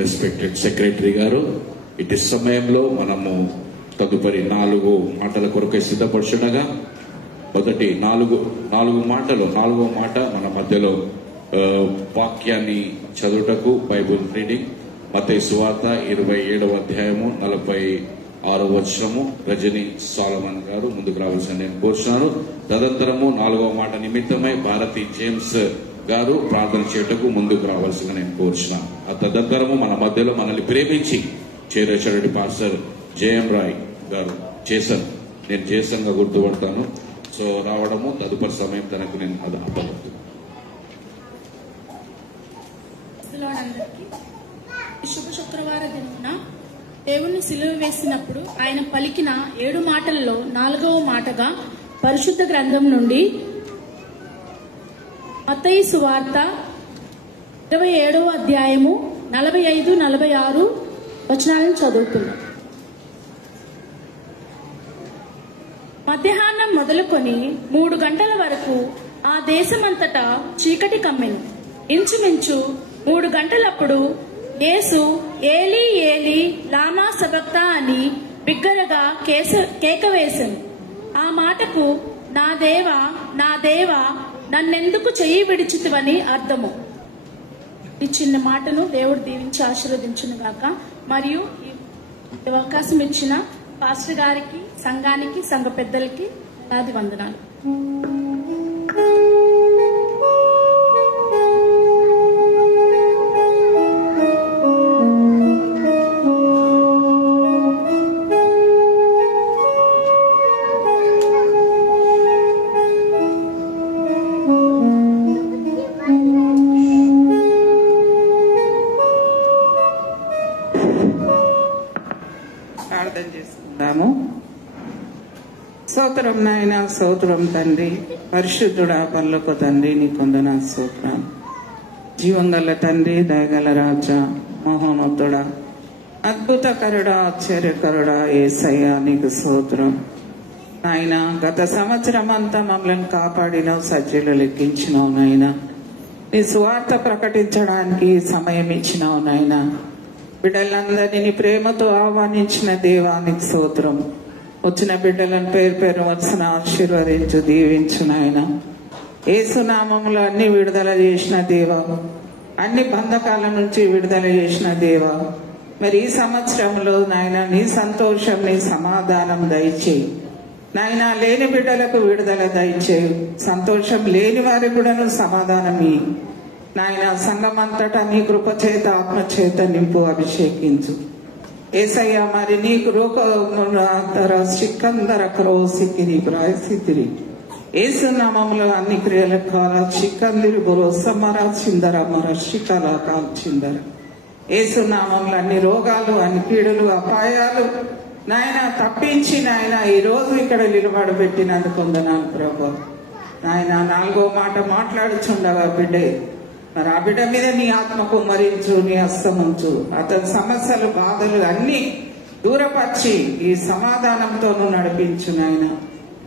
Respected secretary గారు, ఇటు సమయంలో మనము తదుపరి 4 మాటల కొరకై సిద్ధపడుచుండగా మొదటి 4 మాటలు 4వ మాట మన మధ్యలో వాక్యాన్ని చదువుటకు బైబుల్ రీడింగ్ మత్తయి సువార్త 27వ అధ్యాయము 46వ వచనము రజని సాలమన్ గారు ముందుకు రావాల్సిన నేను కోరుచున్నాను. తదనంతరము 4వ మాట నిమిత్తమై భారతి జేమ్స్ గారు ప్రార్థన చేయటకు ముందుకు రావాల్సిన నేను కోరుచున్నాను. ఆ తదనంతరము మన మధ్యలో మనల్ని ప్రేమించి చేరేశ్వరుడి పాస్టర్ జేఎం రాయ్ గారు నేను జేసన్ గా గుర్తుపడతాను. సో రావడము తదుపరి సమయం తనకు నేను అది అప్పగలుగుతాను. శుభ శుక్రవార దినమున దేవుణ్ణి సిలువ వేసినప్పుడు ఆయన పలికిన 7 మాటల్లో 4వ మాటగా పరిశుద్ధ గ్రంథం నుండి మత్తయి సువార్త 27వ అధ్యాయము 45-46 వచనాలను చదువుతున్నాం. మధ్యాహ్నం మొదలుకొని 3 గంటల వరకు ఆ దేశమంతటా చీకటి కమ్మెను. ఇంచుమించు 3 గంటలప్పుడు యేసు ఏలీ ఏలీ లామా సబక్తా అని బిగ్గరగా కేక వేసెను. ఆ మాటకు నా దేవా నా దేవా నన్నెందుకు చెయ్యి విడిచితివని అర్థము. ఈ చిన్న మాటను దేవుడు దీవించి ఆశీర్వదించును గాక. మరియు ఈ అవకాశం ఇచ్చిన పాస్టర్ గారికి, సంఘానికి, సంఘ పెద్దలకి నాది వందనాలు. ప్రార్థన చేసుకుందాము. స్తోత్రం నాయన, స్తోత్రం తండ్రి, పరిశుద్ధుడా పర్లోక తండ్రి, నీ కొందన స్తోత్రం. జీవం గల తండ్రి, దయగల రాజా, మహోన్నతుడా, అద్భుతకరుడా, ఆశ్చర్యకరుడా యేసయ్యా నీకు స్తోత్రం. నాయన గత సంవత్సరం అంతా మమ్మల్ని కాపాడినావు, సజ్జలు లెక్కించినావు నాయన. నీ సువార్త ప్రకటించడానికి సమయం ఇచ్చినావు నాయన. బిడ్డలందరినీ నీ ప్రేమతో ఆహ్వానించిన దేవానికి స్తోత్రం. వచ్చిన బిడ్డలను పేరు వరుసన ఆశీర్వదించు, దీవించు నాయన. యేసునామములో అన్ని విడుదల చేసిన దేవా, అన్ని బంధకాల నుంచి విడుదల చేసిన దేవా, మరి ఈ సంవత్సరంలో నాయన నీ సంతోషం, నీ సమాధానం దయచేయి నాయన. లేని బిడ్డలకు విడుదల దయచేయి, సంతోషం లేని వారికి కూడా నువ్వు సమాధానం ఇయ్యి నాయన. సంఘమంతటా నీ కృప చేత, ఆత్మ చేత నింపు, అభిషేకించు ఏసయ్య. మరి నీకు సికందర క్రోసికిరి ప్రాయసితిరి ఏసునామంలో అన్ని క్రియల కాల చికందిరి బురో సమర చిందర మర శిఖల కాల్చిందర. ఏసునామంలో అన్ని రోగాలు, అన్ని పీడలు, అపాయాలు నాయన తప్పించి నాయన ఈ రోజు ఇక్కడ నిలబడబెట్టినందుకు వందనాలు ప్రభు. నాయన 4వ మాట మాట్లాడుచుండగా బిడ్డే, మరి ఆ బిడ్డ మీద నీ ఆత్మ కుమ్మరించు, నీ హస్తముంచు. అతని సమస్యలు, బాధలు అన్ని దూరపరిచి ఈ సమాధానంతో నడిపించు నాయన.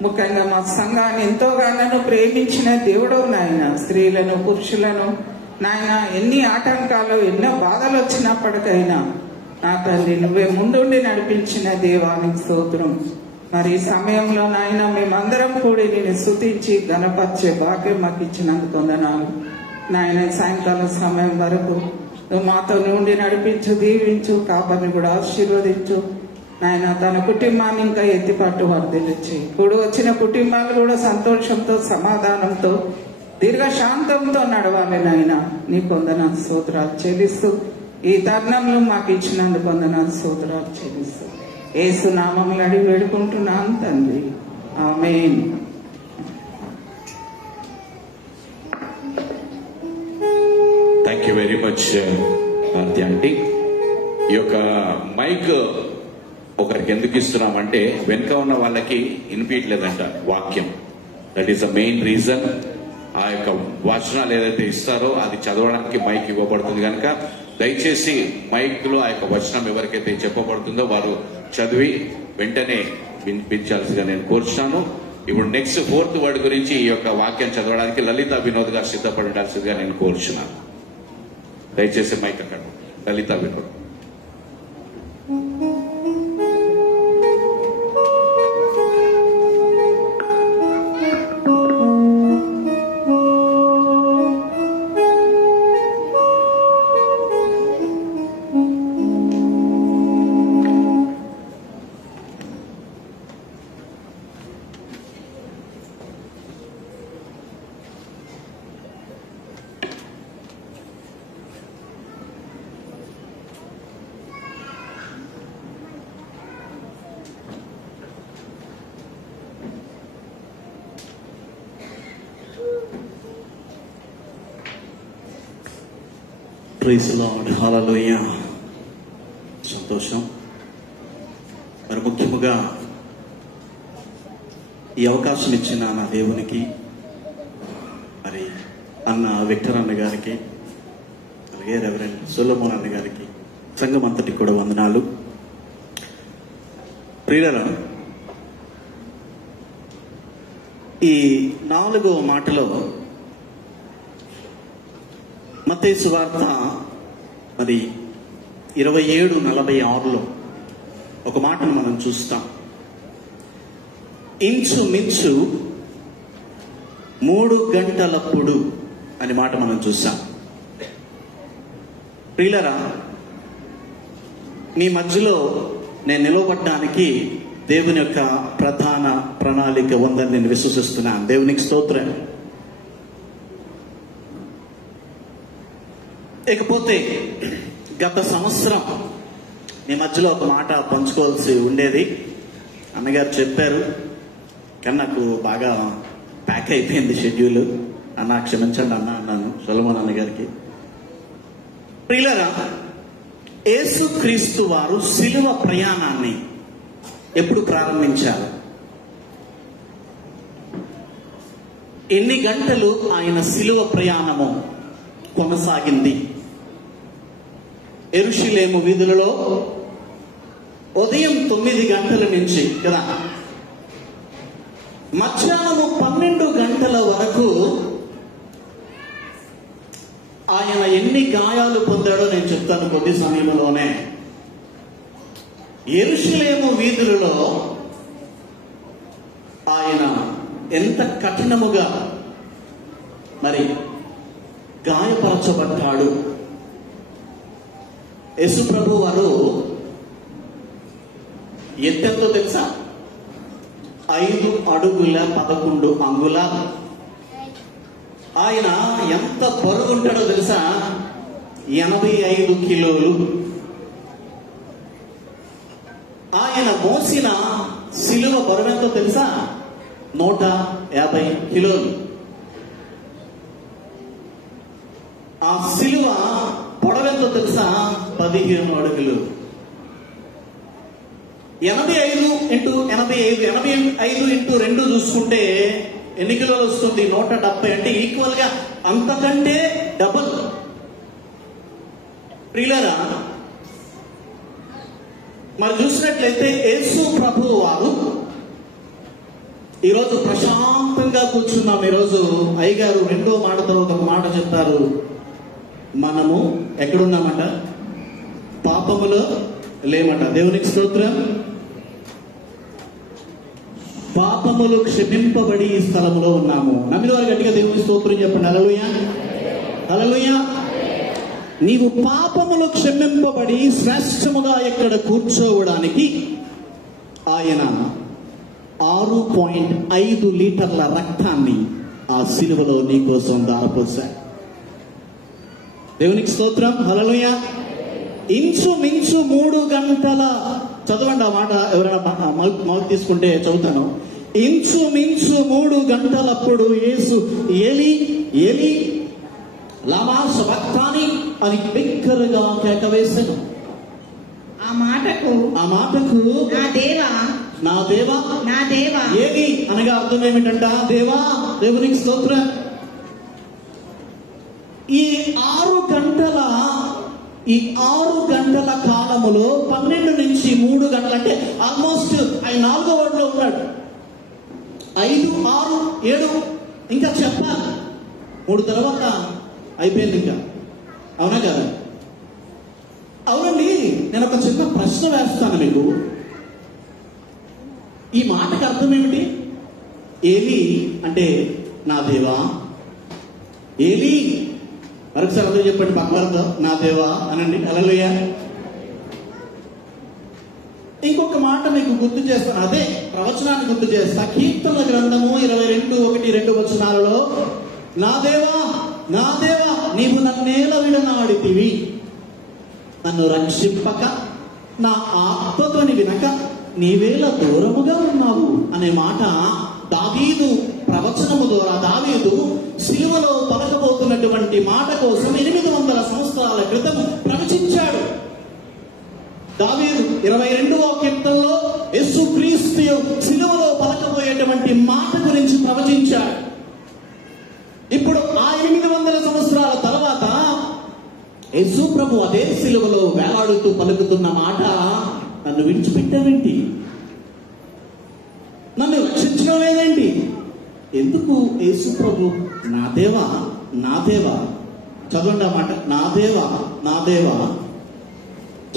ముఖ్యంగా మా సంఘాన్ని ఎంతోగానో ప్రేమించిన దేవుడవు నాయన. స్త్రీలను, పురుషులను నాయన ఎన్ని ఆటంకాలు, ఎన్నో బాధలు వచ్చినప్పటికైనా నా తల్లి నువ్వే ముందుండి నడిపించిన దేవానికి స్తోత్రం. మరి ఈ సమయంలో నాయన మేమందరం కూడి నేను స్తుతించి ఘనపరిచే భాగ్యం మాకు ఇచ్చినందుకు వందనాలు నాయన. సాయంకాలం సమయం వరకు నువ్వు మాతో నుండి నడిపించు, దీవించు, కాపరిని కూడా ఆశీర్వదించు నాయన. తన కుటుంబాన్ని ఇంకా ఎత్తిపట్టు వర్ధిల్లించి ఇప్పుడు వచ్చిన కుటుంబాలు కూడా సంతోషంతో, సమాధానంతో, దీర్ఘశాంతంతో నడవాలి నాయన. నీ వందనాలు స్తోత్రాలు చెల్లిస్తూ ఈ తరుణంలో మాకు ఇచ్చినందుకు వందనాలు స్తోత్రాలు చెల్లిస్తూ యేసు నామములు అడిగి వేడుకుంటున్నాను తండ్రి, ఆమేన్. Thank you very much Bharati aunty. ఈ యొక్క మైక్ ఒకరికి ఎందుకు ఇస్తున్నామంటే వెనుక ఉన్న వాళ్ళకి వినిపించలేదంట వాక్యం. That is the main reason. ఆ యొక్క వచనాలు ఏదైతే ఇస్తారో అది చదవడానికి మైక్ ఇవ్వబడుతుంది కనుక దయచేసి మైక్ లో ఆ యొక్క వచనం ఎవరికైతే చెప్పబడుతుందో వారు చదివి వెంటనే వినిపించాల్సిగా నేను కోరుచున్నాను. ఇప్పుడు నెక్స్ట్ 4th వర్డ్ గురించి ఈ యొక్క వాక్యం చదవడానికి లలిత వినోద్ గారు సిద్ధపడాల్సిందిగా నేను కోరుచున్నాను. దయచేసి మైక్ అక్కడ లలిత వినోద్. ప్రైజ్ లార్డ్, హల్లెలూయా. సంతోషం. మరి ముఖ్యముగా ఈ అవకాశం ఇచ్చిన నా దేవునికి, మరి అన్న విక్టర్ అన్న గారికి, అలాగే రెవరెండ్ సొలొమోన్ అన్న గారికి, సంఘం అంతటికి కూడా వందనాలు. ప్రియులారా, ఈ 4వ మాటలో మత్తయి సువార్త మరి 27:46లో ఒక మాటను మనం చూస్తాం. ఇంచుమించు 3 గంటలప్పుడు అనే మాట మనం చూస్తాం. ప్రియులారా, మీ మధ్యలో నేను నిలవబడ్డానికి దేవుని యొక్క ప్రధాన ప్రణాళిక ఉందని నేను విశ్వసిస్తున్నాను. దేవునికి స్తోత్రం. ఇకపోతే గత సంవత్సరం మీ మధ్యలో ఒక మాట పంచుకోవాల్సి ఉండేది. అన్నగారు చెప్పారు, కానీ నాకు బాగా ప్యాక్ అయిపోయింది షెడ్యూల్. అన్న క్షమించండి అన్న అన్నాను సొలొమోన్ అన్నగారికి. ప్రియులారా, యేసుక్రీస్తు వారు శిలువ ప్రయాణాన్ని ఎప్పుడు ప్రారంభించారు? ఎన్ని గంటలు ఆయన శిలువ ప్రయాణము కొనసాగింది? యెరూషలేము వీధులలో ఉదయం 9 గంటల నుంచి కదా మధ్యాహ్నము 12 గంటల వరకు ఆయన ఎన్ని గాయాలు పొందాడో నేను చెప్తాను కొద్ది సమయంలోనే. యెరూషలేము వీధులలో ఆయన ఎంత కఠినముగా మరి గాయపరచబడ్డాడు. యేసు ప్రభు వారు ఎత్తెంతో తెలుసా? 5 అడుగుల 11 అంగుళాలు. ఆయన ఎంత బరువు ఉంటాడో తెలుసా? 85 కిలోలు. ఆయన మోసిన శిలువ బరువెంతో తెలుసా? 150 కిలోలు. ఆ శిలువ పొడవెంతో తెలుసా? 15 అడుగులు. 85 ఇంటూ 85, 85 ఇంటూ 2 చూసుకుంటే ఎన్ని కిలోలు వస్తుంది? 170. అంటే ఈక్వల్ గా అంతకంటే డబుల్. ప్రియులారా, మరి చూసినట్లయితే యేసు ప్రభు వారు ఈరోజు ప్రశాంతంగా కూర్చున్నాం. ఈరోజు అయ్యగారు 2వ మాట తర్వాత ఒక మాట చెప్పారు. మనము ఎక్కడున్నామట? పాపములో లేమట. దేవునికి స్తోత్రం. పాపములు క్షమింపబడి ఈ స్థలంలో ఉన్నాము. నమ్మిన వారు గట్టిగా దేవునికి స్తోత్రం చెప్పండి. హల్లెలూయా, హల్లెలూయా. నీవు పాపములు క్షమింపబడి శ్రేష్టముగా ఇక్కడ కూర్చోవడానికి ఆయన 6.5 లీటర్ల రక్తాన్ని ఆ శిలువలో నీ కోసం దారపోశాడు. దేవునికి స్తోత్రం. హల్లెలూయా. ఇంచుమించు 3 గంటల, చదవండి ఆ మాట. ఎవరైనా మౌత్ తీసుకుంటే చదువుతాను. ఇంచుమించు 3 గంటలప్పుడు యేసు ఏలీ ఏలీ లామా సబక్తాని అని బిగ్గరగా కేక వేసెను. ఆ మాటకు నా దేవా నా దేవా ఏలి అనగా అర్థం ఏమిటంట? దేవా. దేవునికి స్తోత్రం. ఈ 6 గంటల కాలములో 12 నుంచి 3 గంటలు అంటే ఆల్మోస్ట్ ఆయన 4వ వార్డులో ఉన్నాడు. 5, 6, 7 ఇంకా చెప్పాలి. 3 తర్వాత అయిపోయింది ఇంకా. అవునా కదా? నేను ఒక చిన్న ప్రశ్న వేస్తాను మీకు. ఈ మాటకు అర్థం ఏమిటి? ఏలీ అంటే నా దేవా. ఏలీ, మరొకసారి అర్థం చెప్పండి పక్కవారితో, నా దేవా అనండి. హల్లెలూయా. ఇంకొక మాట మీకు గుర్తు చేస్తాను, అదే ప్రవచనాన్ని గుర్తు చేస్తా. కీర్తనల గ్రంథము 22:1-2 నా దేవా, నా దేవా, నీవు నన్నేల విడనాడితివి, నన్ను రక్షింపక నా ఆత్మధ్వని వినక నీవేళ దూరముగా ఉన్నావు అనే మాట దావీదు ప్రవచనము ద్వారా దావీదు సిలువలో పలకబోతున్నటువంటి మాట కోసం 800 సంవత్సరాల క్రితం ప్రవచించాడు. దావీదు 22వ కీర్తనలో యేసుక్రీస్తు సిలువలో పలకబోయేటువంటి మాట గురించి ప్రవచించాడు. ఇప్పుడు ఆ 800 సంవత్సరాల తర్వాత యేసు ప్రభు అదే సిలువలో వేలాడుతూ పలుకుతున్న మాట, నన్ను విడిచిపెట్టావేంటి, నన్ను రక్షించడం లేదేంటి? ఎందుకు యేసు ప్రభు నా దేవా, నా దేవా, చదవండి ఆ మాట, నా దేవా, నా దేవా,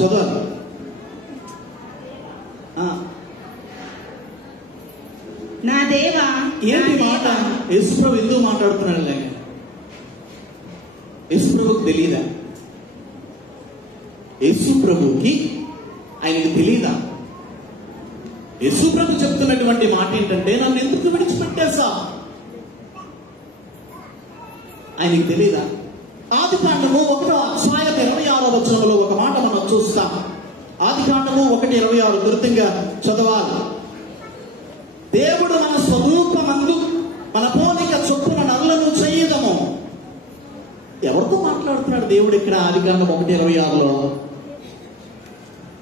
చదవాలి. నా దేవా, ఏంటి మాట? యేసు ప్రభు ఎందుకు మాట్లాడుతున్నాడు? లేక యేసు ప్రభుకి తెలియదా? యేసు ప్రభుకి ఆయనకు తెలియదా? యేసు ప్రభు చెప్తున్నటువంటి మాట ఏంటంటే, నన్ను ఎందుకు విడిచిపెట్టేసా? ఆయనకు తెలియదా? ఆదికాండము 1:26 ఒక మాట మనం చూస్తాం. ఆదికాండము 1:26 త్వరితంగా చదవాలి. దేవుడు మన స్వరూపమందు మన పోలిక చొప్పున నరులను చేయదము. ఎవరితో మాట్లాడుతున్నాడు దేవుడు ఇక్కడ? ఆదికాండం 1:26.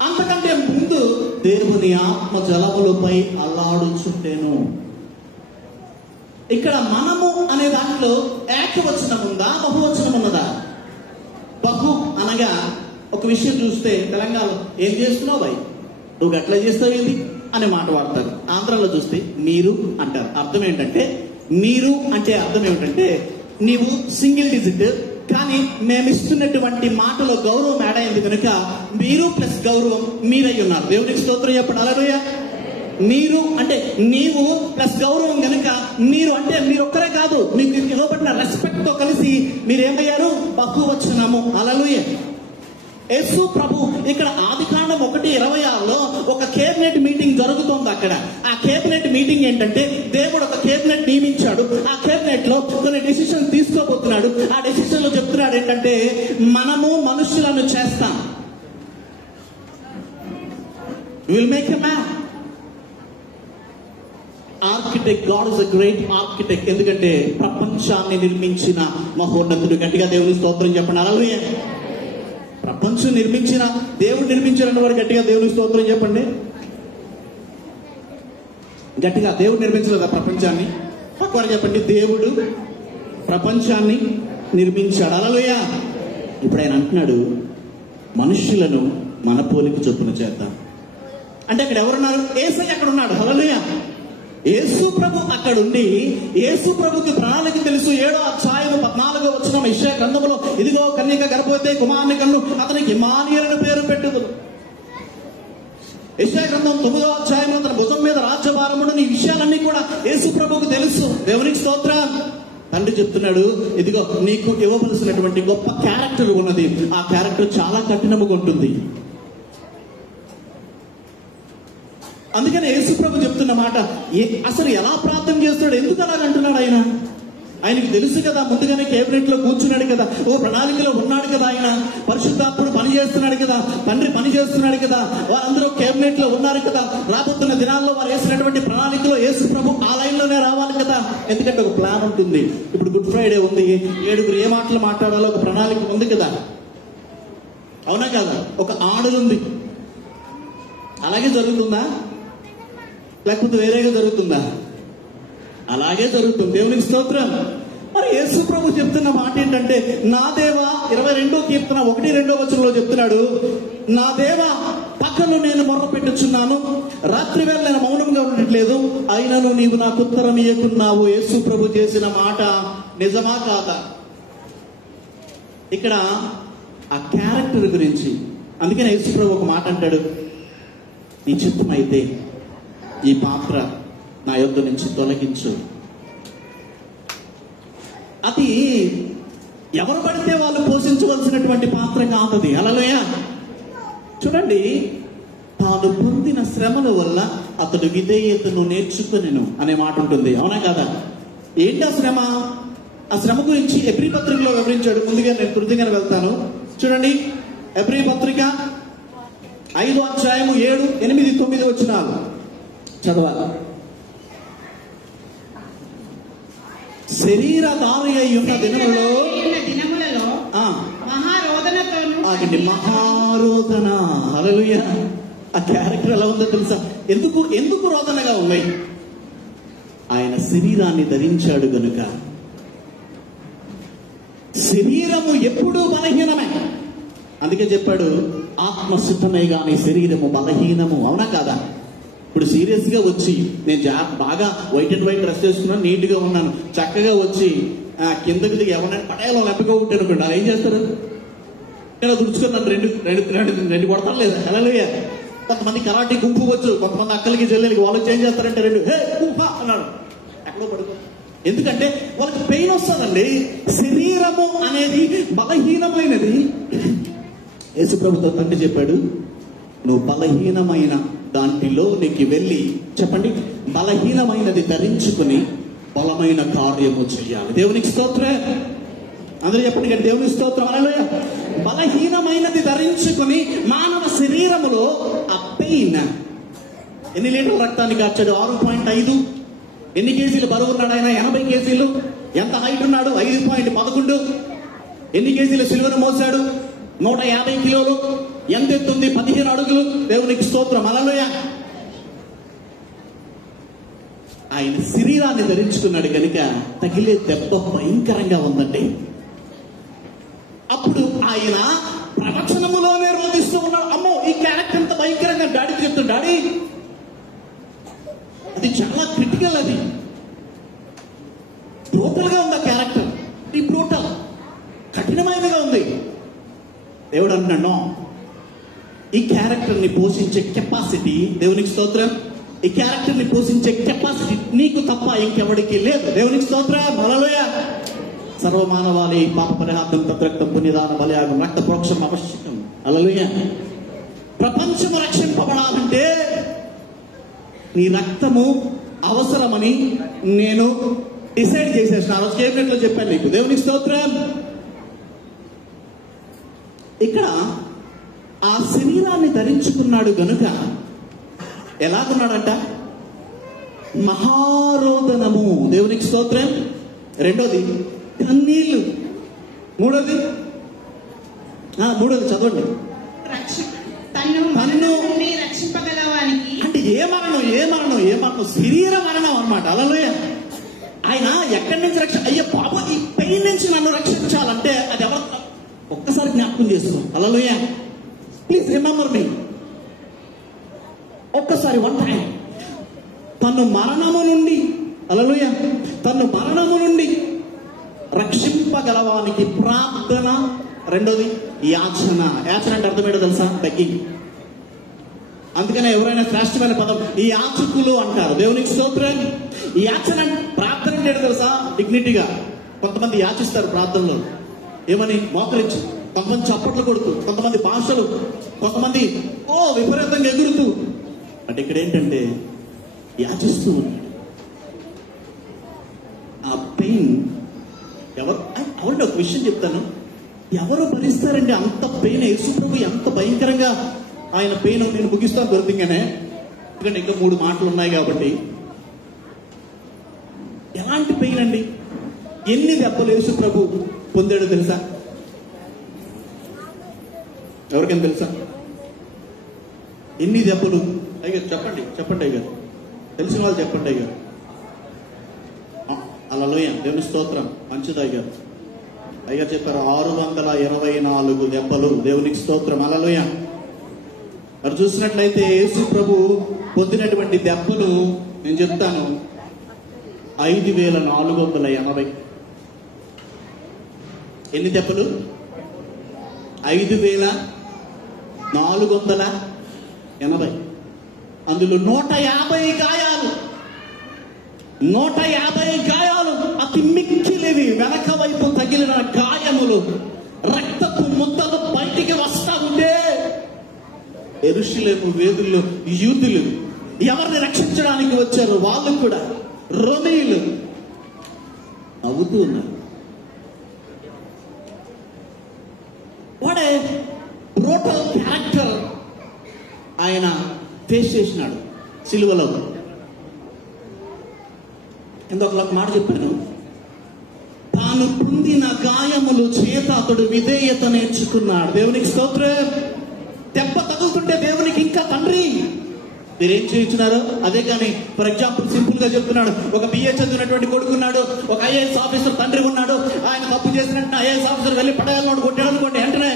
అంతకంటే ముందు దేవుని ఆత్మ జలములపై అల్లాడుచుండెను. ఇక్కడ మనము అనే దాంట్లో ఏకవచనం ఉందా, బహువచనం ఉన్నదా? బహు అనగా ఒక విషయం చూస్తే తెలంగాణలో ఏం చేస్తున్నావు భయ్, నువ్వు గట్లా చేస్తావు ఏంటి అనే మాట వాడతారు. ఆంధ్రాలో చూస్తే మీరు అంటారు. అర్థం ఏంటంటే, మీరు అంటే అర్థం ఏమిటంటే నీవు సింగిల్ డిజిట్, కానీ మేము ఇస్తున్నటువంటి మాటలో గౌరవం యాడ్ అయింది కనుక మీరు ప్లస్ గౌరవం మీరై ఉన్నారు. దేవునికి స్తోత్రం చెప్పండి. హల్లెలూయా. మీరు అంటే నీవు ప్లస్ గౌరవం కనుక మీరు అంటే మీరు ఒక్కరే కాదు, మీకు ఇవ్వబడిన రెస్పెక్ట్ తో కలిసి మీరేమయ్యారు? బహువచనము. హల్లెలూయా. యేసు ప్రభు ఇక్కడ ఆదికాండం 1:26 ఒక కేబినెట్ మీటింగ్ జరుగుతోంది. అక్కడ ఆ కేబినెట్ మీటింగ్ ఏంటంటే, దేవుడు ఒక కేబినెట్ నియమించాడు. ఆ కేబినెట్ లో కొన్ని డెసిషన్ తీసుకోబోతున్నాడు. ఆ డెసిషన్ లో చెప్తున్నాడు ఏంటంటే, మనము మనుషులను చేస్తాం, will make a man. Architect, God is a great architect. ఎందుకంటే ప్రపంచాన్ని నిర్మించిన మహోన్నతుడు. గట్టిగా దేవుని స్తోత్రం చెప్పండి. హల్లెలూయా. ప్రపంచం నిర్మించిన దేవుడు నిర్మించిన వారు గట్టిగా దేవుని స్తోత్రం చెప్పండి. గట్టిగా దేవుడు నిర్మించలేదా ప్రపంచాన్ని? పక్కవారు చెప్పండి, దేవుడు ప్రపంచాన్ని నిర్మించాడు. హల్లెలూయా. ఇప్పుడు ఆయన అంటున్నాడు, మనుష్యులను మన పోలిక చొప్పున చేద్దాం. అంటే అక్కడ ఎవరున్నారు? యేసయ్య అక్కడ ఉన్నాడు. హల్లెలూయా. యేసు ప్రభు అక్కడ ఉండి, యేసు ప్రభుకి ప్రణాళిక తెలుసు. 7:14 యెషయా గ్రంథంలో, ఇదిగో కన్యక గర్భవతి కుమారుని కన్ను, అతనికి ఇమ్మానుయేలు అని పేరు పెట్టుదు. యెషయా గ్రంథం 9వ తన భుజం మీద రాజ్యభారముడు. ఈ విషయాలన్నీ కూడా యేసు ప్రభుకు తెలుసు. దేవునికి స్తోత్రం. తండ్రి చెప్తున్నాడు, ఇదిగో నీకు ఇవ్వవలసినటువంటి గొప్ప క్యారెక్టర్ ఉన్నది. ఆ క్యారెక్టర్ చాలా కఠినముగా ఉంటుంది. అందుకని యేసు ప్రభు చెప్తున్న మాట, అసలు ఎలా ప్రార్థన చేస్తున్నాడు, ఎందుకు అలా అంటున్నాడు? ఆయనకు తెలుసు కదా, ముందుగానే కేబినెట్ లో కూర్చున్నాడు కదా, ఓ ప్రణాళికలో ఉన్నాడు కదా, ఆయన పరిశుద్ధాత్ముడు పని చేస్తున్నాడు కదా, తండ్రి పని చేస్తున్నాడు కదా, వారందరూ కేబినెట్ లో ఉన్నారు కదా. రాబోతున్న దినాల్లో వారు వేసినటువంటి ప్రణాళికలో యేసు ప్రభు ఆ లైన్ లోనే రావాలి కదా. ఎందుకంటే ఒక ప్లాన్ ఉంటుంది. ఇప్పుడు గుడ్ ఫ్రైడే ఉంది, 7 ఏ మాటలు మాట్లాడాలో ఒక ప్రణాళిక ఉంది కదా, అవునా కదా? ఒక ఆర్డర్ ఉంది. అలాగే జరుగుతుందా, లేకపోతే వేరేగా జరుగుతుందా? అలాగే జరుగుతుంది. దేవునికి స్తోత్రం. మరి యేసు ప్రభు చెప్తున్న మాట ఏంటంటే, నా దేవా, 22వ కీర్తన 1-2 చెప్తున్నాడు, నా దేవా, పగలు నేను మొర్ర పెట్టుచున్నాను, రాత్రి వేళ నేను మౌనంగా ఉండట్లేదు, అయినను నీవు నాకు ఉత్తరం ఇయ్యకున్నావు. యేసు ప్రభు చేసిన మాట నిజమా కాదా? ఇక్కడ ఆ క్యారెక్టర్ గురించి, అందుకని యేసుప్రభు ఒక మాట అంటాడు, నీ చిత్తమైతే ఈ పాత్ర నా యొద్ద నుంచి తొలగించు. అది ఎవరు పడితే వాళ్ళు పోషించవలసినటువంటి పాత్ర కాదది. హల్లెలూయా. చూడండి, తాను పొందిన శ్రమల వల్ల అతడు విధేయతను నేర్చుకునేను అనే మాట ఉంటుంది. అవునా కదా? ఏంటి ఆ శ్రమ? ఆ శ్రమ గురించి ఎబ్రీ పత్రికలో వివరించాడు. ముందుగా నేను కృతజ్ఞతగా వెళ్తాను. చూడండి, ఎబ్రీ పత్రిక 5వ అధ్యాయము 7, 8, 9 వచనాలు చదవాలి. శరీరధారి అయి ఉన్న దినములలో ఆగండి, మహారోదన. హల్లెలూయా. ఆ క్యారెక్టర్ ఎలా ఉందో తెలుసా? ఎందుకు రోదనగా ఉన్నాయి? ఆయన శరీరాన్ని ధరించాడు గనుక. శరీరము ఎప్పుడూ బలహీనమే. అందుకే చెప్పాడు, ఆత్మ సిద్ధమే గాని శరీరము బలహీనము. అవునా కాదా? ఇప్పుడు సీరియస్ గా వచ్చి నేను బాగా వైట్ అండ్ వైట్ డ్రెస్ వేసుకున్నాను, నీట్ గా ఉన్నాను, చక్కగా వచ్చి కిందకి దిగి ఎవరైనా పడేలో లెప్పగా ఉంటాను అనుకోండి, ఏం చేస్తారు? నేను దుడుచుకున్నాను, రెండు కొడతాను లేదా? హల్లెలూయా. కొంతమంది కరాటీ గుంపు వచ్చు, కొంతమంది అక్కలకి చెల్లెలకి వాళ్ళు ఏం చేస్తారంటే రెండు హే గుంప అన్నాడు, ఎక్కడో పడుకో. ఎందుకంటే వాళ్ళకి పెయిన్ వస్తుందండి. శరీరము అనేది బలహీనమైనది. యేసుప్రభుతో తండ్రి చెప్పాడు, నువ్వు బలహీనమైన దాంట్లోనికి వెళ్ళి, చెప్పండి, బలహీనమైనది ధరించుకుని బలమైన కార్యము చేయాలి. దేవునికి స్తోత్రం. అందరూ చెప్పండి, దేవునికి స్తోత్రం. హల్లెలూయా. బలహీనమైనది ధరించుకుని మానవ శరీరములో ఆ పెయిన్. ఎన్ని లీటర్ల రక్తాన్ని కార్చాడు? 6.5. ఎన్ని కేజీలు బరువు ఉన్నాడు ఆయన? 80 కేజీలు. ఎంత హైట్ ఉన్నాడు? 5.11. ఎన్ని కేజీలు సిలువను మోసాడు? 150 కిలోలు. ఎంత ఎత్తుంది? 15 అడుగులు. దేవునికి స్తోత్రం. హల్లెలూయా. ఆయన శరీరాన్ని ధరించుకున్నాడు కనుక తగిలే దెబ్బ భయంకరంగా ఉందండి. అప్పుడు ఆయన ప్రవచనములోనే రోధిస్తూ ఉన్నాడు. అమ్మో, ఈ క్యారెక్టర్ ఎంత భయంకరంగా డాడీకి చెప్తాడు. డాడీ, అది చాలా క్రిటికల్, అది బ్రూటల్ గా ఉంది. ఆ క్యారెక్టర్ ఈ బ్రూటల్ కఠినమైనదిగా ఉంది. దేవుడు అంటున్నాడు, ఈ క్యారెక్టర్ ని పోషించే కెపాసిటీ, దేవునికి స్తోత్రం, ఈ క్యారెక్టర్ ని పోషించే కెపాసిటీ నీకు తప్ప ఇంకెవడికి లేదు. దేవునికి స్తోత్రం. హల్లెలూయా. సర్వమానవాళి పాప పరిహార్థం తద్రక్తం పుణ్యదాన బలయాగం రక్త ప్రోక్షం అవశ్యకం. హల్లెలూయా. ప్రపంచము రక్షింపబడాలంటే నీ రక్తము అవసరమని నేను డిసైడ్ చేసేసిన. ఆ రోజు కేబినెట్ లో చెప్పాను నీకు. దేవునికి స్తోత్రం. ఇక్కడ ఆ శరీరాన్ని ధరించుకున్నాడు గనుక ఎలాగున్నాడంట? మహారోదనము. దేవునికి స్తోత్రం. రెండోది కన్నీళ్లు. మూడోది చదవండి. రక్షింపగలవానికి అంటే ఏ మరణం? శరీర మరణం అన్నమాట. హల్లెలూయా. ఆయన ఎక్కడి నుంచి అయ్యో పాప, ఈ పెయిన్ నుంచి నన్ను రక్షించాలంటే అది ఎవరు? ఒక్కసారి జ్ఞాపకం చేసుకో. హల్లెలూయా. Please remember me. ఒక్కసారి వన్ టైం. తను మరణము నుండి, హల్లెలూయా, తను మరణము నుండి రక్షింపగలవానికి ప్రార్థన. రెండోది యాచన. యాచన అంటే అర్థం ఏంటో తెలుసా? బెగ్గింగ్. అందుకనే ఎవరైనా శ్రేష్టమైన పదం ఈ యాచకులు అంటారు. దేవునికి స్తోత్రం. ఈ యాచన ప్రార్థన అంటే ఏంటో తెలుసా? డిగ్నిటీగా. కొంతమంది యాచిస్తారు ప్రార్థనలో. ఏమని? మోకరించి. కొంతమంది చప్పట్లు కొడుతూ, కొంతమంది భాషలు, కొంతమంది విపరీతంగా ఎగురుతూ. అంటే ఇక్కడ ఏంటంటే యాచిస్తూ ఉన్నాడు. ఆ పెయిన్ ఎవరంటే ఒక విషయం చెప్తాను, ఎవరు భరిస్తారండి అంత పెయిన్? యేసుప్రభు ఎంత భయంకరంగా ఆయన పెయిన్. నేను ముగిస్తాను దొరికింగానే, ఎందుకంటే ఇంకా 3 మాటలు ఉన్నాయి కాబట్టి. ఎలాంటి పెయిన్ అండి? ఎన్ని దెబ్బలు యేసుప్రభు పొందాడో తెలుసా? ఎవరికైనా తెలుసా ఎన్ని దెబ్బలు? అయ్యారు చెప్పండి అయ్యారు. తెలిసిన వాళ్ళు చెప్పండి అయ్యారు. హల్లెలూయా. దేవుని స్తోత్రం. మంచిది అయ్యారు. అయ్యారు చెప్పారు 624 దెబ్బలు. దేవునికి స్తోత్రం. హల్లెలూయా. మరి చూసినట్లయితే యేసు ప్రభు పొందినటువంటి దెబ్బలు నేను చెప్తాను, 5480. ఎన్ని దెబ్బలు? 5480 480, అందులో 150 గాయాలు. 150 గాయాలు అతి మిక్కిలివి. వెనక వైపు తగిలిన గాయములు, రక్తపు ముద్దలు బయటికి వస్తా ఉంటే యెరూషలేము వీధుల్లో యూదులు ఎవరిని రక్షించడానికి వచ్చారు వాళ్ళు కూడా రోమీయులు నవ్వుతూ ఉన్నారు. వాడే బ్రూటల్ క్యారెక్టర్ ఆయన ఫేస్ చేసినాడు సిలువలో. ఇంకొక మాట చెప్పాను, తాను పొందిన గాయములు చేత అతడు విధేయత నేర్చుకున్నాడు. దేవునికి స్తోత్రం. దెబ్బ తగులుతుంటే దేవునికి ఇంకా తండ్రి మీరేం చేయించున్నారు అదే. కానీ ఫర్ ఎగ్జాంపుల్ సింపుల్ గా చెప్తున్నాడు, ఒక బిఏ చదివినటువంటి కొడుకున్నాడు, ఒక ఐఏఎస్ ఆఫీసర్ తండ్రి ఉన్నాడు. ఆయన తప్పు చేసినట్టు ఐఏఎస్ ఆఫీసర్ వెళ్ళి పడేయాలని కొట్టాడు అనుకోండి, వెంటనే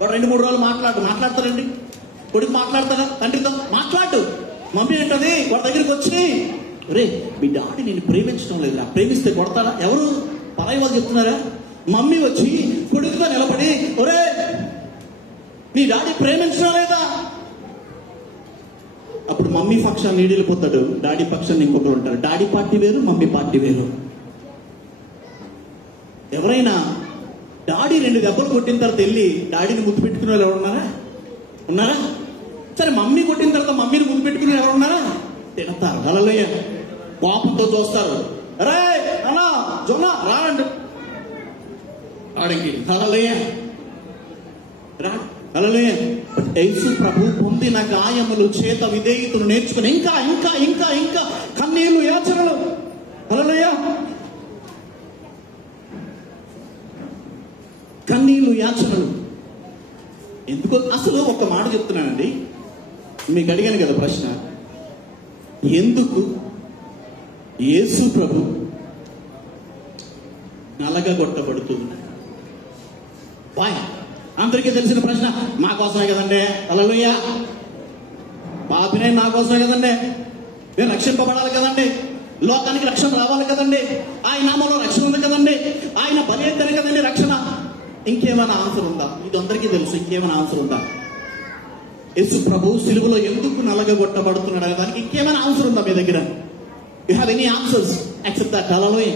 వాడు 2-3 రోజులు మాట్లాడతారండి. కొడుకు మాట్లాడతారా తండ్రితో? మాట్లాడు. మమ్మీ ఏంటది వాడి దగ్గరికి వచ్చి, రే మీ డాడీ నేను ప్రేమించడం లేదురా, ప్రేమిస్తే కొడతాడా? ఎవరు పరాయి వాళ్ళు చెప్తున్నారా? మమ్మీ వచ్చి కొడుకుతో నిలబడి, ఒరే నీ డాడీ ప్రేమించడం లేదా? అప్పుడు మమ్మీ పక్షాన్ని నీడిలిపోతాడు, డాడీ పక్షాన్ని ఇంకొకరు ఉంటారు. డాడీ పార్టీ వేరు, మమ్మీ పార్టీ వేరు. ఎవరైనా డాడీ 2 దెబ్బలు కొట్టిన తర్వాత వెళ్ళి డాడీని ముద్దు పెట్టుకునే వాళ్ళు ఎవరున్నారా? ఉన్నారా? సరే మమ్మీ కొట్టిన తర్వాత మమ్మీని ముద్దు పెట్టుకునే ఎవరున్నారా? తిడతారు. హల్లెలూయా. కోపంతో చూస్తారు. రే అన్నా జొన్న రాడండి ఆడికి. హల్లెలూయా. రా. హల్లెలూయా. యేసు ప్రభు పొందిన గాయములు చేత విధేయతను నేర్చుకుని ఇంకా ఇంకా ఇంకా ఇంకా కన్నీళ్లు యాచనలు. హల్లెలూయా. కన్నీళ్లు యాచనలు. ఎందుకు? అసలు ఒక మాట చెప్తున్నానండి, మీకు అడిగాను కదా ప్రశ్న, ఎందుకు యేసు ప్రభు నలగగొట్టబడుతుంది? బాయ్ అందరికీ తెలిసిన ప్రశ్న. మా కోసమే కదండి. హల్లెలూయా. పాపినే నా కోసమే కదండి. నేను రక్షింపబడాలి కదండి, లోకానికి రక్షణ రావాలి కదండి, ఆయన నామంలో రక్షణ ఉంది కదండి, ఆయన బలి అయితేనే కదండి రక్షణ. ఇంకేమైనా ఆన్సర్ ఉందా? ఇది అందరికీ తెలుసు. ఇంకేమైనా ఆన్సర్ ఉందా? యేసు ప్రభు సిలువలో ఎందుకు నలగగొట్టబడుతున్నాడు దానికి ఇంకేమైనా ఆన్సర్ ఉందా మీ దగ్గర? You have any answers except that? హల్లెలూయా.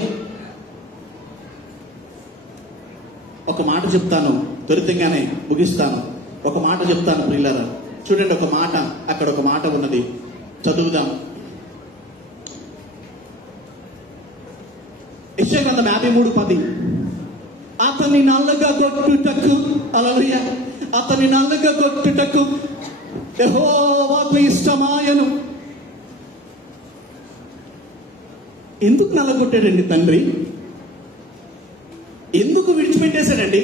ఒక మాట చెప్తాను, త్వరితంగానే ముగిస్తాను. ఒక మాట చెప్తాను ప్రియులారా, చూడండి. ఒక మాట, అక్కడ ఒక మాట ఉన్నది, చదువుదాం. యెషయా గ్రంథం 53:10. అతని నల్లగగొట్టుటకు, హల్లెలూయా, అతని నల్లగగొట్టుటకు యెహోవాకు ఇష్టమాయను. ఎందుకు నల్లగొట్టాడండి తండ్రి? ఎందుకు విడిచిపెట్టేశాడండి?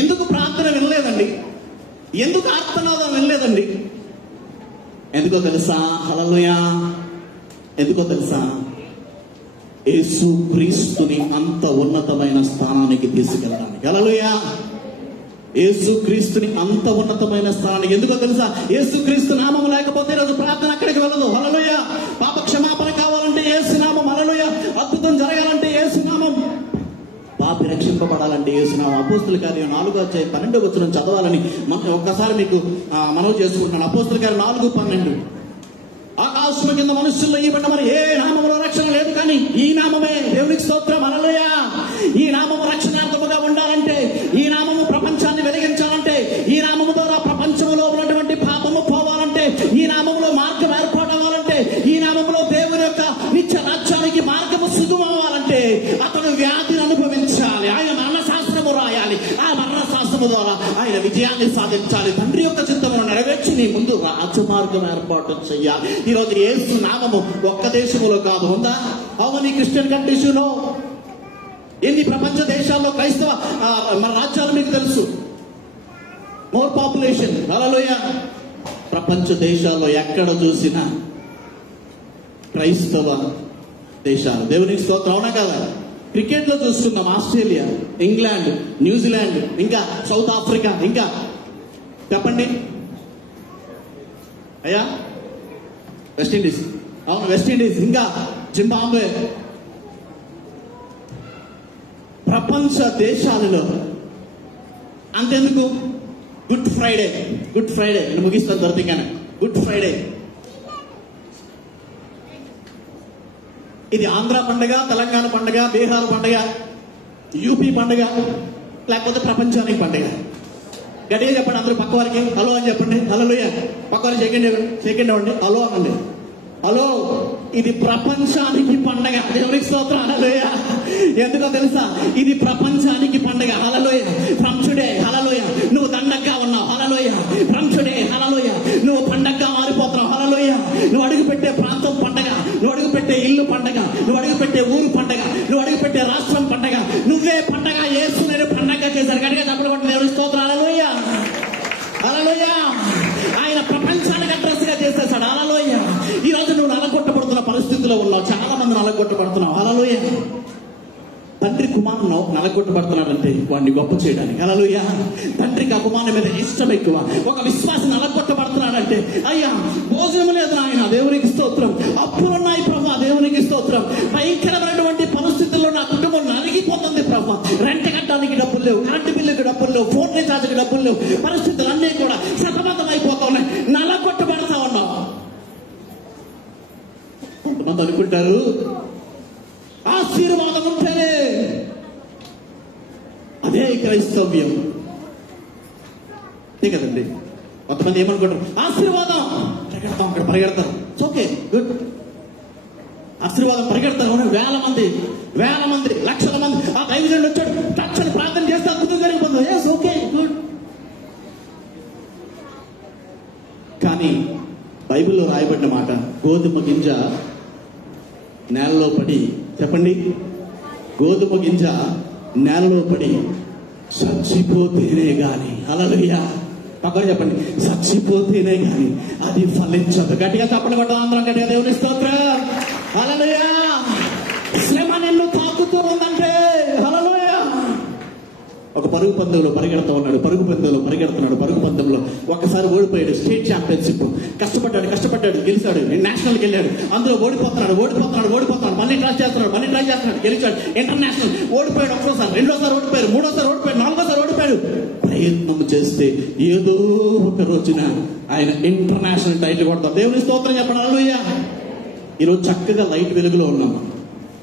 ఎందుకు ప్రార్థన వినలేదండి? ఎందుకు ఆర్తనాదం వినలేదండి? ఎందుకో తెలుసా? హల్లెలూయా. ఎందుకో తెలుసా? యేసు క్రీస్తుని అంత ఉన్నతమైన స్థానానికి తీసుకెళ్ళడానికి. హల్లెలూయా. యేసు క్రీస్తుని అంత ఉన్నతమైన స్థానానికి. ఎందుకో తెలుసా? యేసు క్రీస్తు నామం లేకపోతే ఈరోజు ప్రార్థన అక్కడికి వెళ్ళదు. హల్లెలూయా. పాప క్షమాపణ కావాలంటే యేసు నామం. హల్లెలూయా. అద్భుతం జరగాలంటే యేసు నామం. పాపి రక్షింపబడాలంటే యేసు నామం. అపోస్తుల కార్యం 4:12 చదవాలని ఒక్కసారి మీకు మనవి చేసుకుంటున్నాను. అపోస్తుల కార్యం 4:12. ఆకాశం కింద మనుషుల్లో ఇవ్వడం మరి ఏ నామములో రక్షణ లేదు, కానీ ఈ నామమే. దేవునికి స్తోత్రం. హల్లెలూయా. ఈ నామము రక్షణార్థముగా ఉండాలంటే, ఈ నామము ప్రపంచాన్ని వెలిగించాలంటే, ఈ నామము ద్వారా ప్రపంచంలో ఉన్నటువంటి పాపము పోవాలంటే, ఈ నామములో మార్గం ఏర్పడాలంటే, ఈ నామములో దేవుని యొక్క నిత్య రాజ్యానికి మార్గము సుగమవ్వాలంటే అతను వ్యాధిని అనుభవించాలి. ఆయన మరణశాస్త్రము రాయాలి. ఆ మరణశాస్త్రము ద్వారా ఆయన విజయాన్ని సాధించాలి. తండ్రి యొక్క చిత్తమును నెరవేర్చి నీ ముందు రాజమార్గం ఏర్పాటు చెయ్యాలి. ఈరోజు యేసు నామము ఒక్క దేశములో కాదు. ఉందా? అవును. క్రిస్టియన్ కంట్రీస్లో ఎన్ని ప్రపంచ దేశాల్లో క్రైస్తవ మన రాజ్యాలు మీకు తెలుసు. More population. హల్లెలూయా. ప్రపంచ దేశాల్లో ఎక్కడ చూసినా క్రైస్తవ దేశాలు. దేవునికి స్తోత్రం. అవునా కదా? క్రికెట్ లో చూస్తున్నాం, ఆస్ట్రేలియా, ఇంగ్లాండ్, న్యూజిలాండ్, ఇంకా సౌత్ ఆఫ్రికా, ఇంకా చెప్పండి అయ్యా, వెస్టిండీస్. అవును, వెస్టిండీస్, ఇంకా జింబాబ్వే. ప్రపంచ దేశాలలో. అంతెందుకు, గుడ్ ఫ్రైడే నేను ముగిస్తాను దొరకగానే. గుడ్ ఫ్రైడే ఇది ఆంధ్ర పండుగ, తెలంగాణ పండుగ, బీహార్ పండుగ, యూపీ పండుగ, లేకపోతే ప్రపంచానికి పండుగ. గట్టిగా చెప్పండి అందరూ, పక్క వారికి హలో అని చెప్పండి. హల్లెలూయా. పక్క వారికి సెకండ్ అవ్వండి, హలో అనండి. హలో, ఇది ప్రపంచానికి పండగ. దేవునికి స్తోత్రం. హల్లెలూయా. ఎందుకో తెలుసా? ఇది ప్రపంచానికి పండగ. హల్లెలూయా. ఫ్రమ్ టుడే హల్లెలూయా నువ్వు దండగా ఉన్నావు. హల్లెలూయా. ఫ్రమ్ టుడే హల్లెలూయా నువ్వు పండగగా మారిపోతున్నావు. హల్లెలూయా. నువ్వు అడుగు పెట్టే ప్రాంతం పండగ, నువ్వు అడుగు పెట్టే ఇల్లు పండగ, నువ్వు అడుగు పెట్టే ఊరు పండగ, నువ్వు అడుగు పెట్టే రాష్ట్రం పండగ. నువ్వే పండగ. యేసు నేను పండగ చేశారు. గట్టిగా చెప్పడం దేవునికి స్తోత్రం. హల్లెలూయా. హల్లెలూయా. ఆయన ప్రపంచానికి అడ్రస్ గా చేసేసాడు. హల్లెలూయా. ఈ రోజు నువ్వు నలగొట్టబడుతున్న పరిస్థితిలో ఉన్నావు. చాలా మంది నలగొట్టబడుతున్నావు. హల్లెలూయా. తండ్రి కుమారుడు నలగొట్టబడుతున్నాడంటే వాడిని గొప్ప చేయడానికి. హల్లెలూయా. తండ్రికి ఆ కుమారుని మీద ఇష్టం ఎక్కువ. ఒక విశ్వాసి నలగొట్టబడుతున్నాడంటే, అయ్యా భోజనం లేదు నాయన, దేవునికి స్తోత్రం. అప్పులున్నాయి ప్రభా, దేవునికి స్తోత్రం. భయంకరమైనటువంటి పరిస్థితుల్లో నా కుటుంబం నలిగిపోతుంది ప్రభా. రెంట్ కట్టడానికి డబ్బులు లేవు, కరెంటు బిల్లుకి డబ్బులు లేవు, ఫోన్ రీఛార్జ్కి డబ్బులు లేవు. పరిస్థితులన్నీ కూడా సతమతం అయిపోతా ఉన్నాయి. నలగొట్టబడతా ఉన్నావు. కొంతమంది అనుకుంటారు ఆశీర్వాదం ఉంటేనే అదే క్రైస్తవ్యం. కదండి. కొంతమంది ఏమనుకుంటారు, ఆశీర్వాదం పరిగెడతాం, అక్కడ పరిగెడతారు. Okay, good. ఆశీర్వాదం పరిగెడతారు. వేల మంది లక్షల మంది ఆ దైవజనుడు వచ్చాడు, తక్షణ ప్రార్థన చేస్తే అద్భుతం జరిగిపోతుంది. Yes, okay, good. కానీ బైబిల్లో రాయబడిన మాట, గోధుమ గింజ నేలలో పడి, చెప్పండి, గోధుమ గింజ నేలలో పడి చచ్చిపోతేనే గాని, హల్లెలూయా, పక్కన చెప్పండి, చచ్చిపోతేనే గాని అది ఫలించదు. గట్టిగా తప్పని కొట్ట అందరం గట్టిగా దేవుని స్తోత్రం. హల్లెలూయా. శ్రమ నిన్ను తాకుతూ ఉందంటే, హల్లెలూయా. ఒక పరుగు పందెంలో పరిగెడుతున్నాడు. పరుగు పందెంలో ఒకసారి ఓడిపోయాడు. స్టేట్ ఛాంపియన్షిప్ కష్టపడ్డాడు, గెలిచాడు. నేషనల్కి వెళ్ళాడు. అందులో ఓడిపోతున్నాడు. మళ్ళీ ట్రై చేస్తున్నాడు, గెలిచాడు. ఇంటర్నేషనల్ ఓడిపోయాడు. ఒకసారి, రెండోసారి ఓడిపోయాడు, మూడోసారి ఓడిపోయాడు, నాలుగోసారి ఓడిపోయాడు. ప్రయత్నం చేస్తే ఏదో ఒక రోజున ఆయన ఇంటర్నేషనల్ టైటిల్ కొడతాడు. దేవుని స్తోత్రం చెప్పండి. హల్లెలూయా. ఈరోజు చక్కగా లైట్ వెలుగులో ఉన్నాం.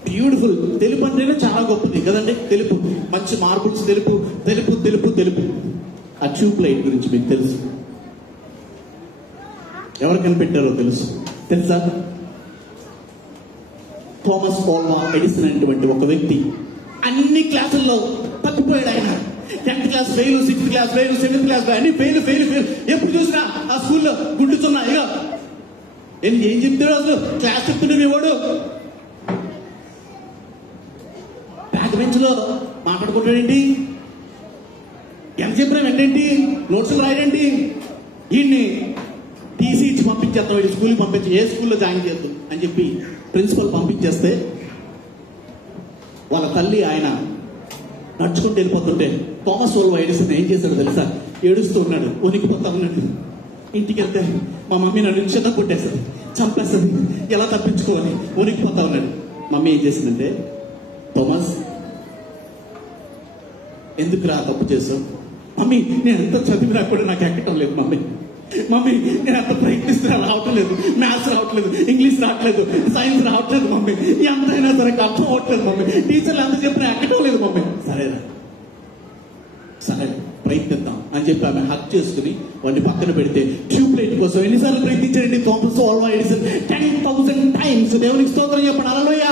బ్యూటిఫుల్. తెలుపు అంటేనే చాలా గొప్పది కదండి. తెలుపు, మంచి మార్బుల్స్, తెలుపు. ఆ ట్యూబ్ లైట్ గురించి మీకు తెలుసు. ఎవరు కనిపెట్టారో తెలుసా? థామస్ ఆల్వా ఎడిసన్ అనేటువంటి ఒక వ్యక్తి అన్ని క్లాసుల్లో తప్పిపోయాడు. ఆయన 10th class fail, 6th class fail, 7th class అన్ని ఫెయిల్. ఎప్పుడు చూసినా ఆ స్కూల్లో గుడ్డుతున్నా. ఇక ఏం చెప్తాడు అసలు? క్లాస్ చెప్తుండే మీ వాడు బ్యాక్ బెంచ్ లో మాట్లాడుకుంటాడేంటి? ఎంత చెప్పినా ఏంటండి? నోట్స్లు రాయడండి. వీడిని టీసీ ఇచ్చి పంపించేస్తాం, వీడి స్కూల్కి పంపించి, ఏ స్కూల్లో జాయిన్ చేద్దాం అని చెప్పి ప్రిన్సిపల్ పంపించేస్తే వాళ్ళ తల్లి ఆయన నడుచుకుంటూ వెళ్ళిపోతుంటే థామస్ ఆల్వా ఎడిసన్ ఏం చేశాడు తెలుసా? ఏడుస్తూ ఉన్నాడు, వణికిపోతా ఉన్నాడు. ఇంటికి వెళ్తే మా మమ్మీ నన్ను నిశ్చితం కొట్టేస్తుంది, చంపేస్తుంది, ఎలా తప్పించుకోవాలి, వణికిపోతా ఉన్నాడు. మమ్మీ ఏం చేసిందంటే, థామస్ ఎందుకురా తప్పు చేసావు? మమ్మీ నేను ఎంత చదివినా కూడా నాకు ఎక్కటం లేదు మమ్మీ. నేను ఎంత ప్రయత్నిస్తున్నా రావటం లేదు. మ్యాథ్స్ రావట్లేదు, ఇంగ్లీష్ రావట్లేదు, సైన్స్ రావట్లేదు మమ్మీ. ఎంతైనా సరే అర్థం అవ్వట్లేదు మమ్మీ. టీచర్లు ఎంత చెప్పినా ఎక్కటం లేదు మమ్మీ. సరే ప్రయత్నిద్దాం అని చెప్పి ఆమె హక్ చేసుకుని వాడిని పక్కన పెడితే ట్యూబ్ లైట్ కోసం ఎన్నిసార్లు ప్రయత్నించారండి థామస్ ఆల్వా ఎడిసన్? 10,000 times. దేవునికి స్తోత్రం చెప్పండి. హల్లెలూయా.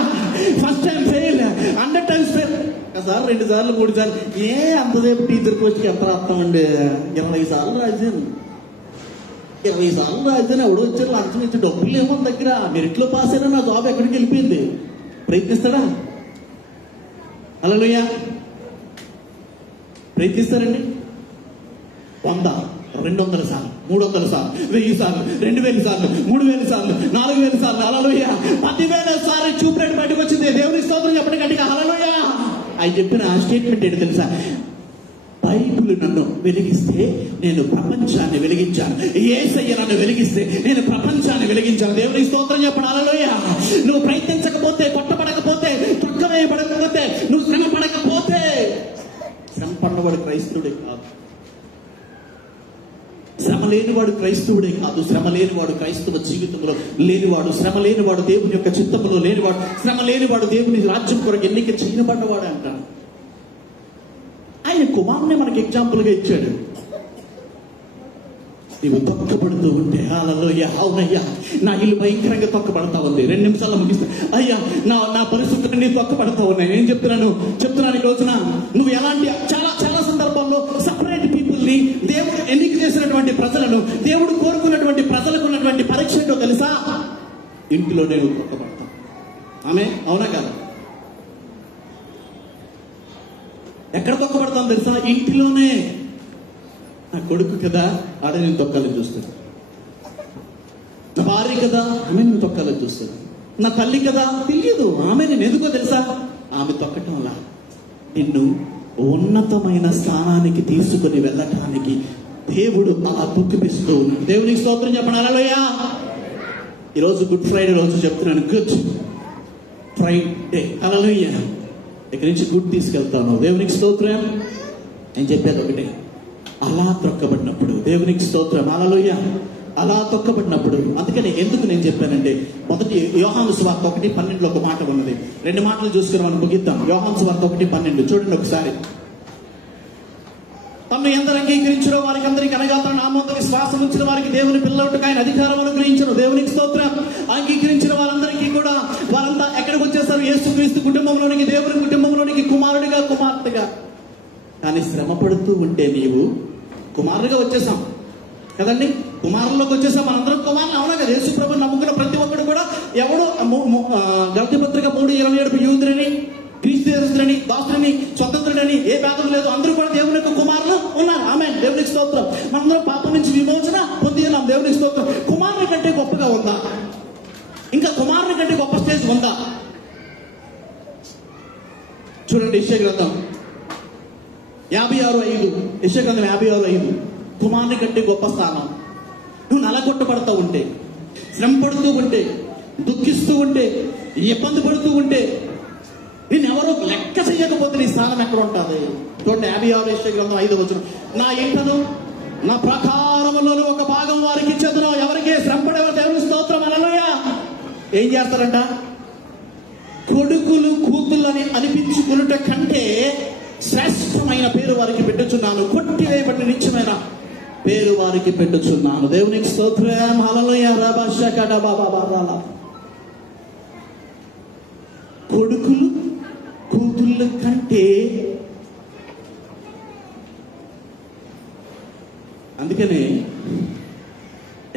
First time fail, 100 times fail. ఒకసారి, 2 సార్లు, 3 సార్లు. అంతసేపు టీచర్ పోస్ట్కి ఎంత రాస్తాం అండి? 20 సార్లు రాశాను. 20 సార్లు రాశాను. ఎవడో వచ్చారు లంచం ఇచ్చి డబ్బులు లేవు మన దగ్గర. మెరిట్లో పాస్ అయినా నా జాబ్ ఎక్కడికి వెళ్ళిపోయింది. ప్రయత్నిస్తాడా? హల్లెలూయా. ప్రయత్నిస్తారండి? 100, 200 సార్లు, 300 సార్లు, 1000 సార్లు, 2000 సార్లు, 3000 సార్లు, 4000 సార్లు. హల్లెలూయా. 10,000 సార్లు ట్యూబ్ లైట్ బయటకు వచ్చింది. దేవునికి స్తోత్రం చెప్పండి గట్టిగా. హల్లెలూయా. ఆయన చెప్పిన ఆ స్టేట్మెంట్ ఏంటి తెలుసా? బైబిల్ నన్ను వెలిగిస్తే నేను ప్రపంచాన్ని వెలిగించాను. యేసయ్య నన్ను వెలిగిస్తే నేను ప్రపంచాన్ని వెలిగించాను. దేవునికి స్తోత్రం చెప్పండి. హల్లెలూయా. నువ్వు ప్రయత్నించకపోతే, కొట్టబడకపోతే, తొక్కవేయబడకపోతే, నువ్వు శ్రమ పడకపోతే, శ్రమ పడినవాడు క్రైస్తవుడే కాదు. శ్రమ లేనివాడు క్రైస్తవుడే కాదు, శ్రమ లేనివాడు క్రైస్తవ జీవితంలో లేనివాడు, శ్రమ లేనివాడు దేవుని యొక్క చిత్తంలో లేనివాడు, శ్రమ లేనివాడు దేవుని రాజ్యం కొరకు ఎన్నిక చేయబడ్డవాడు అంటాడు. ఆయన కుమారునే మనకి ఎగ్జాంపుల్గా ఇచ్చాడు. నీవు తొక్కబడుతూ ఉంటే హల్లెలూయా, అవునయ్యా నా ఇల్లు భయంకరంగా తొక్కబడతా ఉంది, 2 నిమిషాల్లో ముగిస్తా, అయ్యా నా పరిస్థితులన్నీ తొక్కబడతా ఉన్నాయి. నేను చెప్తున్నాను ఈ రోజున నువ్వు ఎలాంటి చాలా చాలా సందర్భాల్లో సపరేట్ పీపుల్ ని దేవుడు ఎన్నిక చేసినటువంటి ప్రజలను, దేవుడు కోరుకున్నటువంటి ప్రజలకు ఉన్నటువంటి పరీక్ష ఏంటో తెలుసా? ఇంటిలో నేను తొక్కబడతాను. ఆమె అవునా కదా? ఎక్కడ తొక్కబడతాను తెలుసా? ఇంటిలోనే. నా కొడుకు కదా, ఆడ నేను తొక్కాలని చూస్తాను. నా భార్య కదా, ఆమె నేను తొక్కాలని చూస్తాను. నా తల్లి కదా, తెలియదు ఆమె నేను ఎందుకో తెలుసా? ఆమె తొక్కటం వల్ల నిన్ను ఉన్నతమైన స్థానానికి తీసుకుని వెళ్ళటానికి దేవుడు అలా తొక్కిపిస్తూ ఉన్నాడు. దేవునికి స్తోత్రం చెప్పండి. హల్లెలూయా. ఈరోజు గుడ్ ఫ్రైడే రోజు చెప్తున్నాను, గుడ్ ఫ్రైడే. హల్లెలూయా. ఇక్కడి నుంచి గుడ్ తీసుకెళ్తాను. దేవునికి స్తోత్రం. నేను చెప్పేది ఒకటే, అలా తొక్కబడినప్పుడు దేవునికి స్తోత్రం. హల్లెలూయా. అలా తొక్కబడినప్పుడు, అందుకని ఎందుకు నేను చెప్పానంటే, మొదటి యోహాను సువార్త 1:12 ఒక మాట ఉన్నది. 2 మాటలు చూసుకుని మనం ముగిద్దాం. యోహాను సువార్త 1:12 చూడండి ఒకసారి. తమను ఎందరు అంగీకరించడో వారికి అందరికి, అనగా తన నామమున విశ్వాసం ఉంచిన వారికి దేవుని పిల్లలకు ఆయన అధికారం అనుగ్రహించను. దేవునికి స్తోత్రం. అంగీకరించిన వారందరికీ కూడా వారంతా ఎక్కడికి వచ్చేస్తారు? యేసుక్రీస్తు కుటుంబంలోనికి, దేవుని కుటుంబంలోనికి, కుమారుడిగా కుమార్తెగా. కానీ శ్రమ పడుతూ ఉంటే నీవు కుమారుడిగా వచ్చేసాం కదండి, కుమారుల్లోకి వచ్చేసాం. మనందరం కుమారులు, అవునా కదా? యేసు ప్రభువుని నమ్ముకున్న ప్రతి ఒక్కడు కూడా ఎవడో గలతీ పత్రిక 3:27 యూదులని, క్రీస్తుని, దాసుని, స్వతంత్రుడని ఏ భేదం లేదు. అందరూ కూడా దేవుని యొక్క కుమారులు ఉన్నారు. ఆమేన్. దేవునికి స్తోత్రం. మనందరం పాపం నుంచి విమోచన పొంది ఉన్నాం. దేవునికి స్తోత్రం. కుమారుని కంటే గొప్పగా ఉందా? ఇంకా కుమారుని కంటే గొప్ప స్టేజ్ ఉందా? చూడండి యెషయా గ్రంథం 56:5. యెషయా గ్రంథం 56:5. కుమారుని కంటే గొప్ప స్థానం. నువ్వు నలగొట్టబడతా ఉంటే, శ్రమ పడుతూ ఉంటే, దుఃఖిస్తూ ఉంటే, ఇబ్బంది పడుతూ ఉంటే, నేను ఎవరో లెక్క చేయకపోతే నీ స్థానం ఎక్కడ ఉంటుంది? చూడండి 56 యెషయా గ్రంథం 5 నా ఇంటను నా ప్రకారములోని ఒక భాగం వారికి ఇచ్చేదను. ఎవరికి? శ్రమ పడేవారు. దేవుని స్తోత్రం. హల్లెలూయా. ఏం చేస్తారంట? కొడుకులు కూతుళ్ళని అనిపించుకున్నట కంటే శ్రేష్టమైన పేరు వారికి పెట్టుచున్నాను, కొట్టివేయబడిన నిత్యమైన పేరు వారికి పెట్టుచున్నాను. దేవునికి స్తోత్రం. హల్లెలూయా. కొడుకులు కూతుళ్ళ కంటే, అందుకనే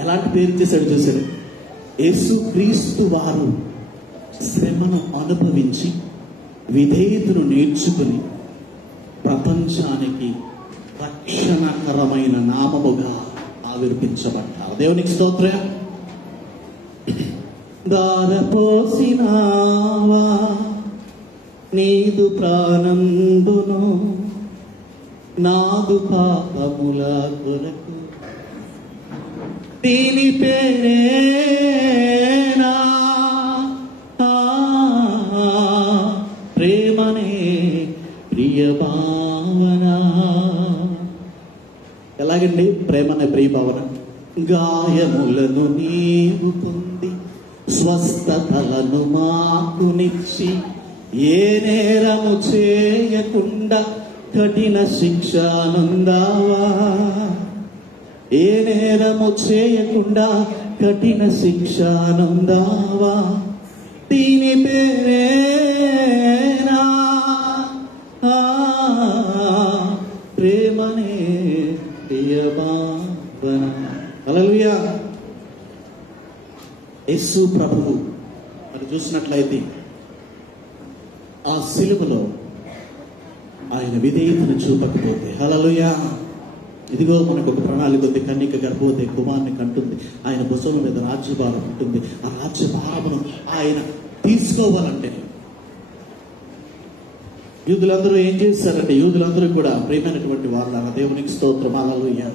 ఎలాంటి పేరు చేశాడు చూశాడు? యేసుక్రీస్తు వారు శ్రమను అనుభవించి విధేయతను నేర్చుకుని ప్రపంచానికి రక్షణకరమైన నామముగా ఆవిర్భించబడ్డారు. దేవునికి స్తోత్రం. దారపోసినావా నీదు ప్రాణంబును నాదు పాపముల కొరకు, దీని పేరేనా ప్రేమనే ప్రియ భావన. ఎలాగండి ప్రేమనే ప్రియ భావన? గాయములను నీవు పొంది స్వస్థతలను మాకునిచ్చి, ఏ నేరము చేయకుండా కఠిన శిక్ష నొందావా. ఏ నేరము చేయకుండా కఠిన శిక్ష నొందావా. దీని పేరేనా ప్రేమనే ప్రియ భావన. హల్లెలూయా. యేసు ప్రభువు మరి చూసినట్లయితే ఆ సిలువలో ఆయన విధేయతను చూపకపోతే, హల్లెలూయా, ఇదిగో మనకు ఒక ప్రణాళిక ఉంది. కన్యక గర్భవతి కుమారుని కంటుంది. ఆయన భుజం మీద రాజ్యభారం ఉంటుంది. ఆ రాజ్యభారమును ఆయన తీసుకోవాలంటే యూదులందరూ ఏం చేశారంటే, యూదులందరూ కూడా ప్రేమైనటువంటి వాళ్ళ దేవునికి స్తోత్రం. హల్లెలూయా.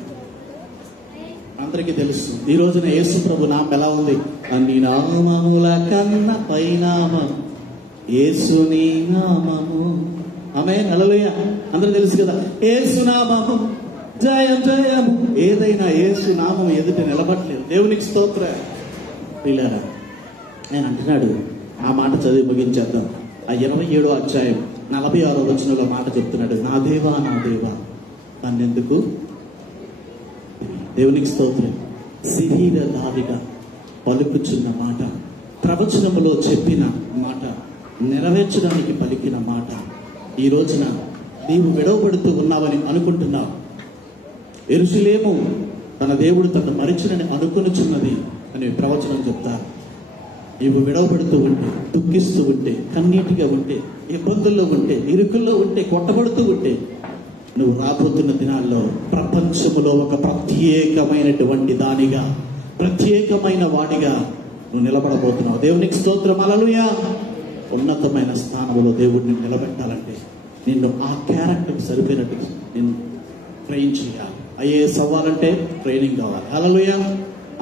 అందరికీ తెలుసు ఈ రోజున యేసు ప్రభు నామం ఎలా ఉంది? అన్ని నామముల కన్నా పైనామం యేసుని నామము. ఆమేన్. హల్లెలూయా. అందరూ తెలుసు కదా, యేసు నామము జయం జయము. ఏదైనా యేసు నామం ఎదుట నిలబడలేదు. దేవునికి స్తోత్ర. పిల్లరా, ఆయన అంటున్నాడు, ఆ మాట చదివి ముగించేద్దాం. ఆ 27వ అధ్యాయం 46వ వచనంలో మాట చెప్తున్నాడు, నా దేవా నా దేవా నన్నెందుకు. దేవునికి స్తోత్రం. శరీరధారిగా పలుకుచున్న మాట, ప్రవచనములో చెప్పిన మాట, నెరవేర్చడానికి పలికిన మాట. ఈ రోజున నీవు విడవబడుతూ ఉన్నావని అనుకుంటున్నావు. యెరూషలేము తన దేవుడు తను మరిచినని అనుకొనుచున్నది అని ప్రవచనం చెప్తారు. నీవు విడవబడుతూ ఉంటే, దుఃఖిస్తూ ఉంటే, కన్నీటిగా ఉంటే, ఇబ్బందుల్లో ఉంటే, ఇరుకుల్లో ఉంటే, కొట్టబడుతూ ఉంటే, నువ్వు రాబోతున్న దినాల్లో ప్రపంచములో ఒక ప్రత్యేకమైనటువంటి దానిగా, ప్రత్యేకమైన వాడిగా నువ్వు నిలబడబోతున్నావు. దేవునికి స్తోత్రం. హల్లెలూయా. ఉన్నతమైన స్థానంలో దేవుడిని నిలబెట్టాలంటే నిన్ను ఆ క్యారెక్టర్కి సరిపోయినట్టు నిన్ను ట్రైన్ చేయాలి. ఐఏఎస్ అవ్వాలంటే ట్రైనింగ్ కావాలి. హల్లెలూయా.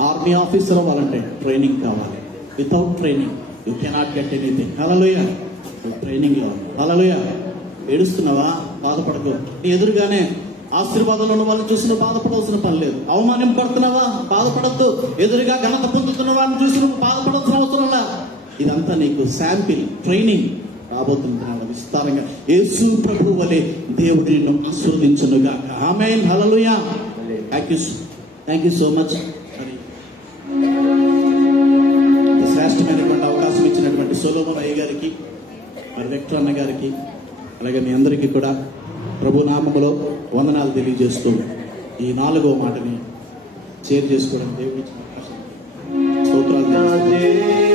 ఆర్మీ ఆఫీసర్ అవ్వాలంటే ట్రైనింగ్ కావాలి. Without training you cannot get anything. Hallelujah. Training లో. హల్లెలూయా. ఏడుస్తున్నావా? బాధపడకు. నీ ఎదురుగానే ఆశీర్వాదంలో ఉన్న వాళ్ళని చూసి నువ్వు బాధపడవలసిన పని లేదు. అవమానింపడుతున్నావా? బాధపడద్దు. ఎదురుగా ఘనత పొందుతున్న వారిని చూసి నువ్వు బాధపడాల్సిన అవసరం లే. ఇదంతా నీకు శాంపిల్, ట్రైనింగ్. రాబోతున్న విస్తారంగా యేసు ప్రభు వలె దేవుడు నిన్ను ఆశీర్వదించునుగా. ఆమేన్. హల్లెలూయా. Thank you so much. శ్రేష్టమైనటువంటి అవకాశం ఇచ్చినటువంటి సొలొమోన్ అయ్య గారికి, మరి వెక్టర్ అన్న గారికి, అలాగే మీ అందరికీ కూడా ప్రభు నామములో వందనాలు తెలియజేస్తూ ఈ 4వ మాటని షేర్ చేసుకోవడానికి దేవుడి స్తోత్రాలు.